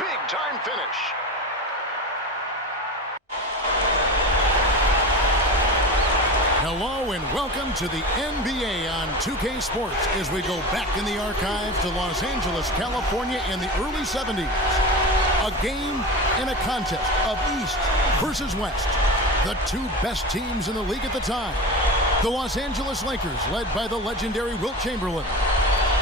big-time finish. Hello and welcome to the NBA on 2K Sports as we go back in the archives to Los Angeles, California in the early 70s. A game and a contest of East versus West. The two best teams in the league at the time. The Los Angeles Lakers, led by the legendary Wilt Chamberlain.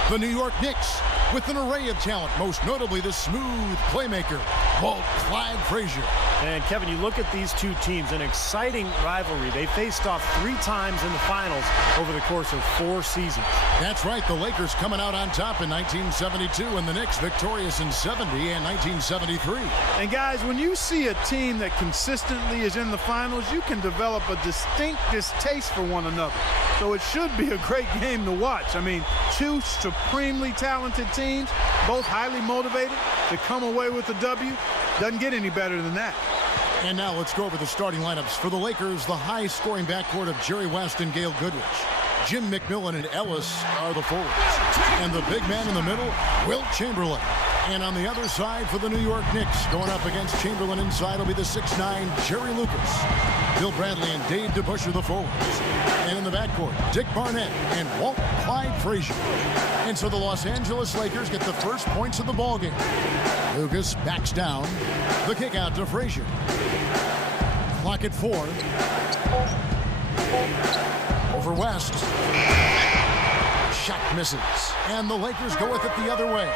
The New York Knicks, with an array of talent, most notably the smooth playmaker, Walt Clyde Frazier. And Kevin, you look at these two teams, an exciting rivalry. They faced off 3 times in the finals over the course of 4 seasons. That's right, the Lakers coming out on top in 1972 and the Knicks victorious in 70 and 1973. And guys, when you see a team that consistently is in the finals, you can develop a distinct distaste for one another. So it should be a great game to watch. I mean, two supremely talented teams, both highly motivated to come away with a W. Doesn't get any better than that. And now let's go over the starting lineups. For the Lakers, the high-scoring backcourt of Jerry West and Gail Goodrich. Jim McMillan and Ellis are the forwards. And the big man in the middle, Wilt Chamberlain. And on the other side for the New York Knicks, going up against Chamberlain inside will be the 6'9" Jerry Lucas. Bill Bradley and Dave DeBusch are the forwards. And in the backcourt, Dick Barnett and Walt Clyde Frazier. And so the Los Angeles Lakers get the first points of the ballgame. Lucas backs down. The kick out to Frazier. Clock at 4. Over West. Shot misses. And the Lakers go with it the other way.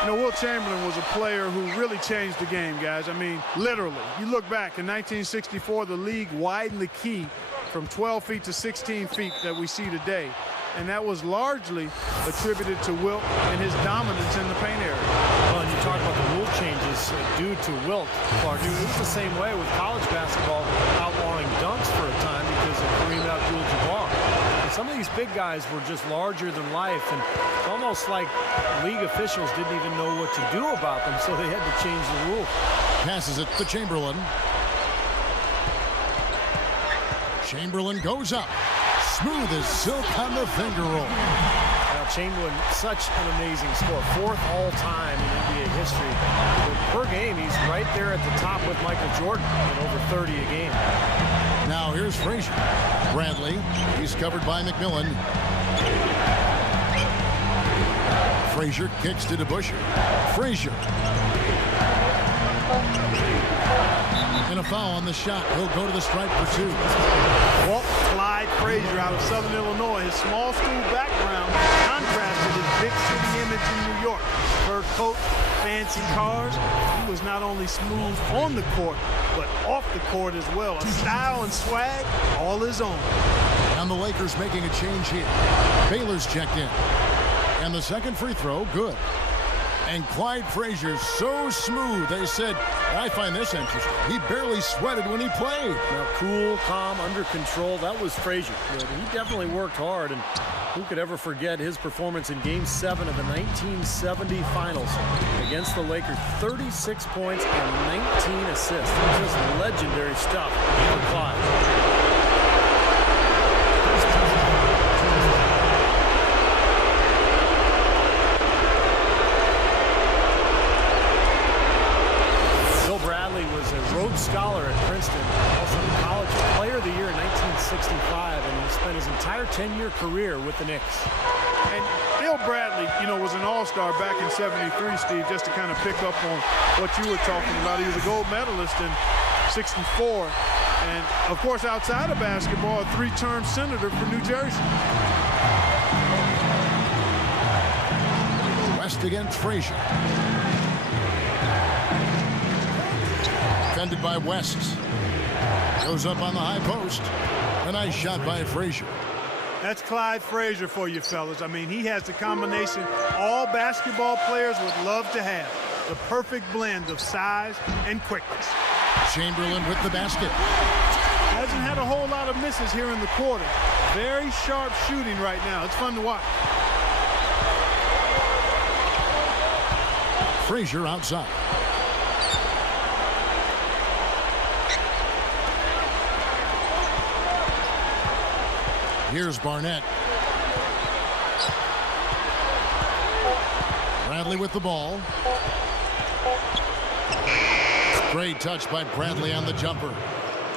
You know, Wilt Chamberlain was a player who really changed the game, guys. I mean, literally. You look back, in 1964, the league widened the key from 12 feet to 16 feet that we see today. And that was largely attributed to Wilt and his dominance in the paint area. Well, and you talk about the rule changes due to Wilt, Clark. It was the same way with college basketball outlawing dunks for a time because of Kareem Abdul-Jabbar. And some of these big guys were just larger than life, and it's almost like league officials didn't even know what to do about them, so they had to change the rule. Passes it to Chamberlain. Chamberlain goes up. Smooth as silk on the finger roll. Now, Chamberlain, such an amazing scorer. 4th all-time in NBA history. But per game, he's right there at the top with Michael Jordan at over 30 a game. Now here's Frazier. Bradley, he's covered by McMillan. Frazier kicks to DeBusch. Frazier. And a foul on the shot. He'll go to the stripe for 2. Walt Clyde Frazier out of Southern Illinois. His small school background contrasted his big city image in New York. Fur coat, fancy cars. He was not only smooth on the court, but off the court as well. A style and swag, all his own. And the Lakers making a change here. Baylor's checked in. And the second free throw, good. And Clyde Frazier's so smooth, they said, I find this interesting. He barely sweated when he played. Now, cool, calm, under control, that was Frazier. But he definitely worked hard, and who could ever forget his performance in Game 7 of the 1970 Finals against the Lakers. 36 points and 19 assists. Just legendary stuff for Clyde. Was a Rhodes Scholar at Princeton, also the College Player of the Year in 1965, and he spent his entire 10-year career with the Knicks. And Bill Bradley, you know, was an all-star back in '73, Steve, just to kind of pick up on what you were talking about. He was a gold medalist in '64, and, of course, outside of basketball, a 3-term senator for New Jersey. West against Frazier. Defended by West. Goes up on the high post. A nice shot by Frazier. That's Clyde Frazier for you, fellas. I mean, he has the combination all basketball players would love to have. The perfect blend of size and quickness. Chamberlain with the basket. Hasn't had a whole lot of misses here in the quarter. Very sharp shooting right now. It's fun to watch. Frazier outside. Here's Barnett. Bradley with the ball. Great touch by Bradley on the jumper.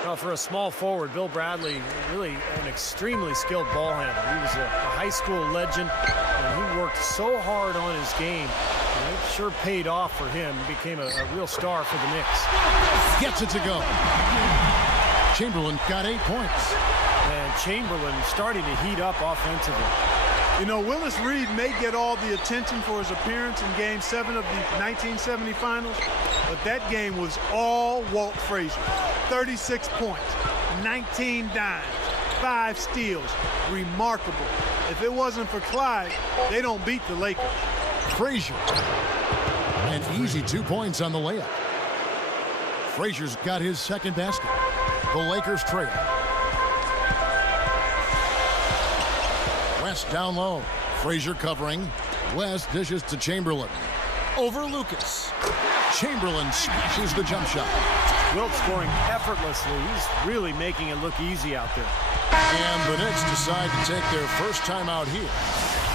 Well, for a small forward, Bill Bradley, really an extremely skilled ball handler. He was a high school legend, and he worked so hard on his game. And it sure paid off for him. He became a real star for the Knicks. Gets it to go. Chamberlain got 8 points. And Chamberlain starting to heat up offensively. You know, Willis Reed may get all the attention for his appearance in Game 7 of the 1970 Finals, but that game was all Walt Frazier. 36 points, 19 dimes, 5 steals. Remarkable. If it wasn't for Clyde, they don't beat the Lakers. Frazier. An easy 2 points on the layup. Frazier's got his second basket. The Lakers trail. West down low. Frazier covering. West dishes to Chamberlain. Over Lucas. Chamberlain smashes the jump shot. Wilt scoring effortlessly. He's really making it look easy out there. And the Knicks decide to take their first time out here.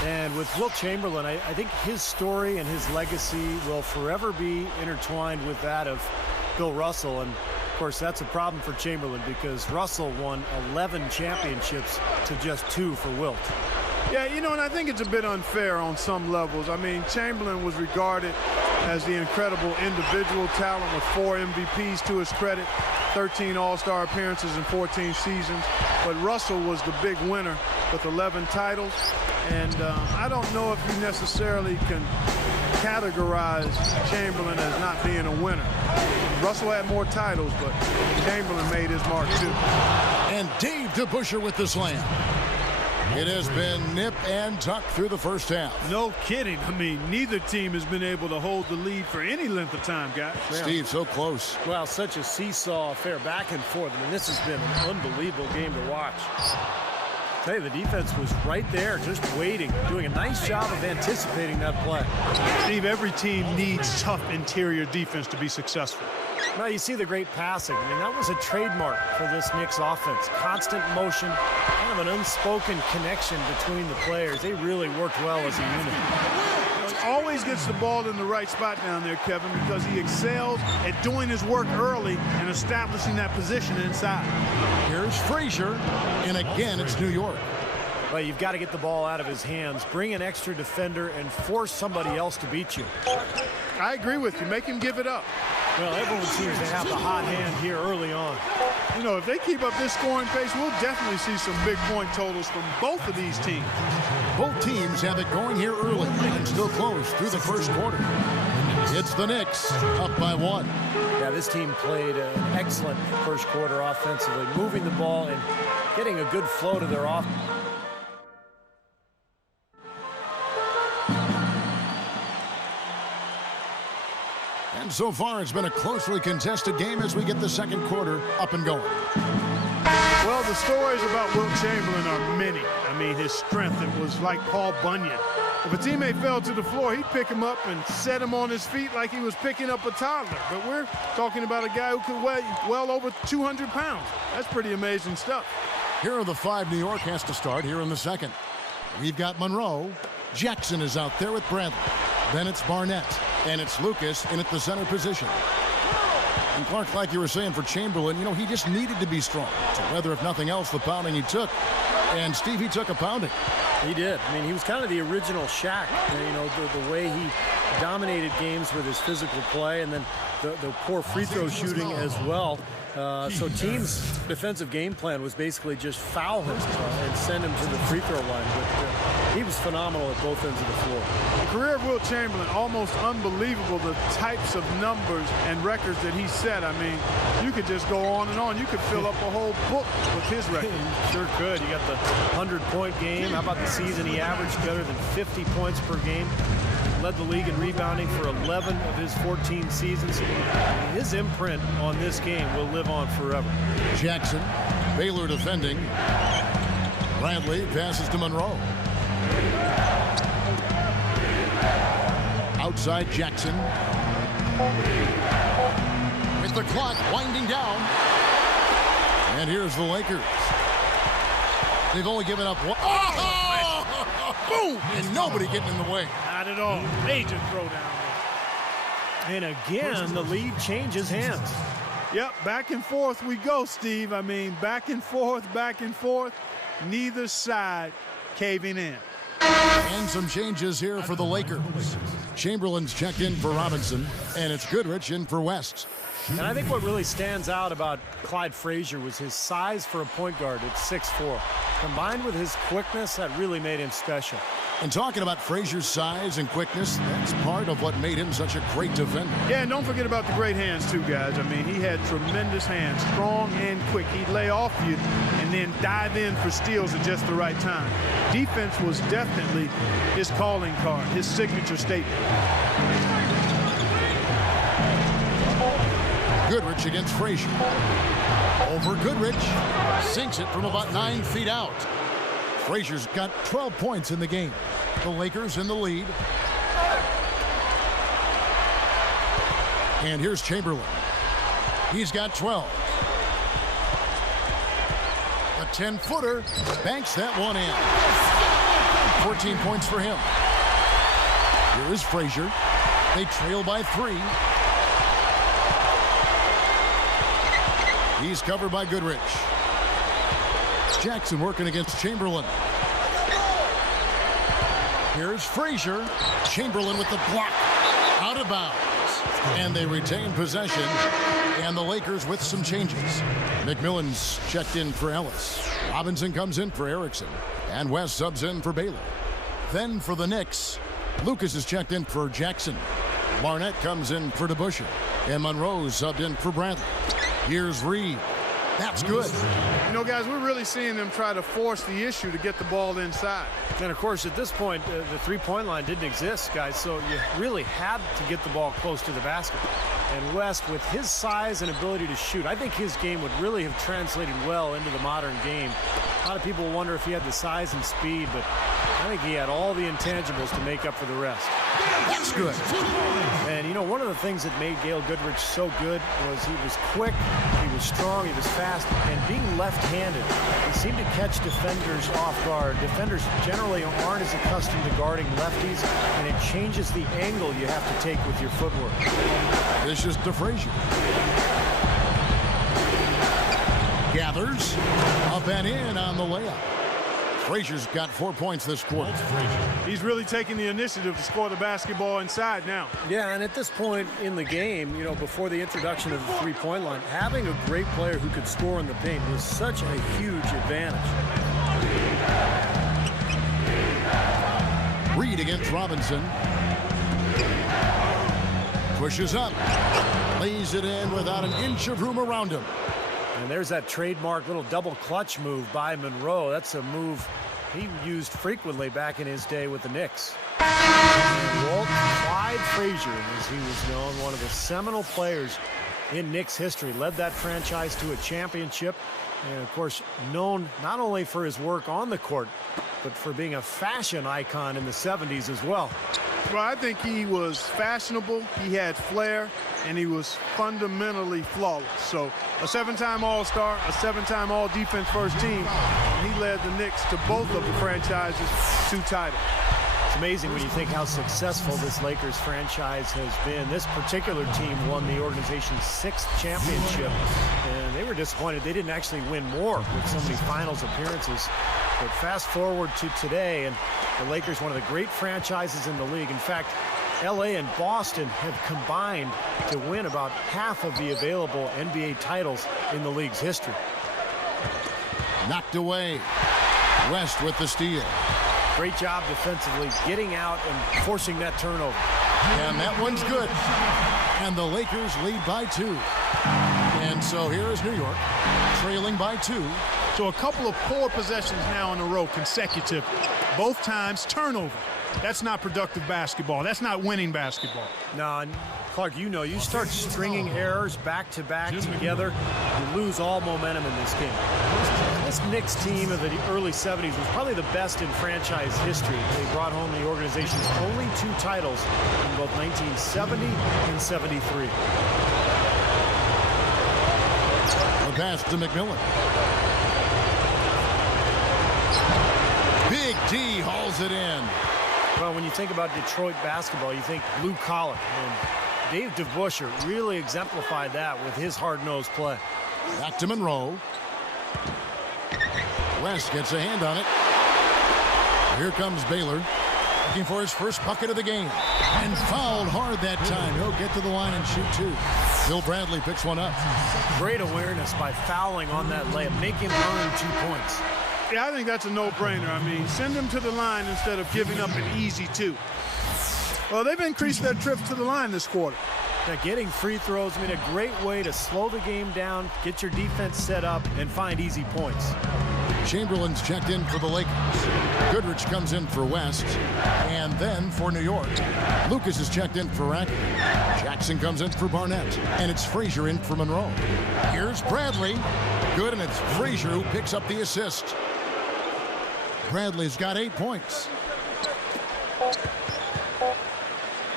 And with Wilt Chamberlain, I think his story and his legacy will forever be intertwined with that of Bill Russell. And, of course, that's a problem for Chamberlain because Russell won 11 championships to just 2 for Wilt. Yeah, you know, and I think it's a bit unfair on some levels. I mean, Chamberlain was regarded as the incredible individual talent with 4 MVPs to his credit, 13 All-Star appearances in 14 seasons. But Russell was the big winner with 11 titles. And I don't know if you necessarily can categorize Chamberlain as not being a winner. Russell had more titles, but Chamberlain made his mark too. And Dave DeBusschere with the slam. It has been nip and tuck through the first half. No kidding. I mean, neither team has been able to hold the lead for any length of time, guys. Steve, so close. Well, such a seesaw affair back and forth. I mean, this has been an unbelievable game to watch. I tell you, the defense was right there, just waiting, doing a nice job of anticipating that play. Steve, every team needs tough interior defense to be successful. Well, you see the great passing. I mean, that was a trademark for this Knicks offense. Constant motion, kind of an unspoken connection between the players. They really worked well as a unit. He always gets the ball in the right spot down there, Kevin, because he excels at doing his work early and establishing that position inside. Here's Frazier, and again, it's New York. Well, you've got to get the ball out of his hands, bring an extra defender, and force somebody else to beat you. I agree with you. Make him give it up. Well, everyone seems to have the hot hand here early on. You know, if they keep up this scoring pace, we'll definitely see some big point totals from both of these teams. Both teams have it going here early and still close through the first quarter. It's the Knicks up by 1. Yeah, this team played an excellent first quarter offensively, moving the ball and getting a good flow to their offense. And so far, it's been a closely contested game as we get the second quarter up and going. Well, the stories about Wilt Chamberlain are many. I mean, his strength, it was like Paul Bunyan. If a teammate fell to the floor, he'd pick him up and set him on his feet like he was picking up a toddler. But we're talking about a guy who could weigh well over 200 pounds. That's pretty amazing stuff. Here are the 5 New York has to start here in the second. We've got Monroe. Jackson is out there with Bradley. Then it's Barnett. And it's Lucas in at the center position. And Clark, like you were saying for Chamberlain, you know, he just needed to be strong to weather, if nothing else, the pounding he took. And Steve, he took a pounding. He did. I mean, he was kind of the original Shaq. You know, the way he dominated games with his physical play and then the poor free throw shooting as well. So team's defensive game plan was basically just foul him and send him to the free throw line. But he was phenomenal at both ends of the floor. The career of Wilt Chamberlain, almost unbelievable, the types of numbers and records that he set. I mean, you could just go on and on. You could fill up a whole book with his record. Sure could. You got the 100-point game. How about the season he averaged better than 50 points per game? Led the league in rebounding for 11 of his 14 seasons. His imprint on this game will live on forever. Jackson, Baylor defending. Bradley passes to Monroe. Outside Jackson. With the clock winding down. And here's the Lakers. They've only given up one. Oh! Boom! And nobody getting in the way. Not at all. Major throwdown. And again, the lead changes hands. Yep, back and forth we go, Steve. I mean, back and forth, neither side caving in. And some changes here for the Lakers. Chamberlain's checked in for Robinson, and it's Goodrich in for West. And I think what really stands out about Clyde Frazier was his size for a point guard at 6'4". Combined with his quickness, that really made him special. And talking about Frazier's size and quickness, that's part of what made him such a great defender. Yeah, and don't forget about the great hands too, guys. I mean, he had tremendous hands, strong and quick. He'd lay off you and then dive in for steals at just the right time. Defense was definitely his calling card, his signature statement. Goodrich against Frazier. Over Goodrich. Sinks it from about 9 feet out. Frazier's got 12 points in the game. The Lakers in the lead. And here's Chamberlain. He's got 12. A 10-footer banks that one in. 14 points for him. Here is Frazier. They trail by 3. He's covered by Goodrich. Jackson working against Chamberlain. Here's Frazier. Chamberlain with the block. Out of bounds. And they retain possession. And the Lakers with some changes. McMillan's checked in for Ellis. Robinson comes in for Erickson. And West subs in for Baylor. Then for the Knicks, Lucas is checked in for Jackson. Barnett comes in for DeBusschere. And Monroe's subbed in for Bradley. Here's Reed. That's good. You know, guys, we're really seeing them try to force the issue to get the ball inside. And, of course, at this point, the three-point line didn't exist, guys, so you really had to get the ball close to the basket. And West, with his size and ability to shoot, I think his game would really have translated well into the modern game. A lot of people wonder if he had the size and speed, but I think he had all the intangibles to make up for the rest. That's good. And, you know, one of the things that made Gail Goodrich so good was he was quick, he was strong, he was fast, and being left-handed, he seemed to catch defenders off guard. Defenders generally aren't as accustomed to guarding lefties, and it changes the angle you have to take with your footwork. This is to Frazier. Gathers. Up and in on the layup. Frazier's got 4 points this quarter. He's really taking the initiative to score the basketball inside now. Yeah, and at this point in the game, you know, before the introduction of the three-point line, having a great player who could score in the paint was such a huge advantage. Reed against Robinson. Pushes up. Lays it in without an inch of room around him. And there's that trademark little double clutch move by Monroe. That's a move he used frequently back in his day with the Knicks. And Walt Clyde Frazier, as he was known, one of the seminal players in Knicks history, led that franchise to a championship. And, of course, known not only for his work on the court, but for being a fashion icon in the 70s as well. Well, I think he was fashionable, he had flair, and he was fundamentally flawless. So a 7-time All-Star, a 7-time All-Defense first team, and he led the Knicks to both of the franchise's 2 titles. It's amazing when you think how successful this Lakers franchise has been. This particular team won the organization's 6th championship, and they were disappointed they didn't actually win more with so many finals appearances. But fast forward to today, and the Lakers, one of the great franchises in the league. In fact, LA and Boston have combined to win about half of the available NBA titles in the league's history. Knocked away. West with the steal. Great job defensively, getting out and forcing that turnover. And that one's good. And the Lakers lead by 2. And so here is New York, trailing by 2. So a couple of poor possessions now in a row consecutively. Both times turnover. That's not productive basketball. That's not winning basketball. No, and Clark, you know, you start stringing errors back-to-back together, you lose all momentum in this game. This Knicks team of the early 70s was probably the best in franchise history. They brought home the organization's only 2 titles in both 1970 and 73. A pass to McMillan. Big D hauls it in. Well, when you think about Detroit basketball, you think blue collar. And Dave DeBusschere really exemplified that with his hard-nosed play. Back to Monroe. West gets a hand on it. Here comes Baylor, looking for his first bucket of the game. And fouled hard that time. He'll get to the line and shoot two. Bill Bradley picks one up. Great awareness by fouling on that layup. Make him earn 2 points. Yeah, I think that's a no-brainer. I mean, send him to the line instead of giving up an easy two. Well, they've increased their trips to the line this quarter. Now, getting free throws, I mean, a great way to slow the game down, get your defense set up, and find easy points. Chamberlain's checked in for the Lakers. Goodrich comes in for West, and then for New York. Lucas is checked in for Rackett. Jackson comes in for Barnett, and it's Frazier in for Monroe. Here's Bradley. Good, and it's Frazier who picks up the assist. Bradley's got 8 points.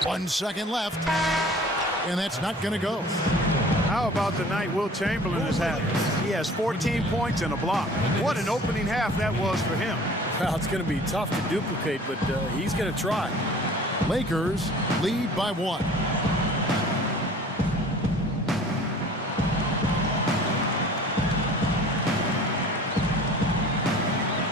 1 second left, and that's not going to go. How about the night Will Chamberlain has had? He has 14 points and a block. What an opening half that was for him. Well, it's going to be tough to duplicate, but he's going to try. Lakers lead by 1.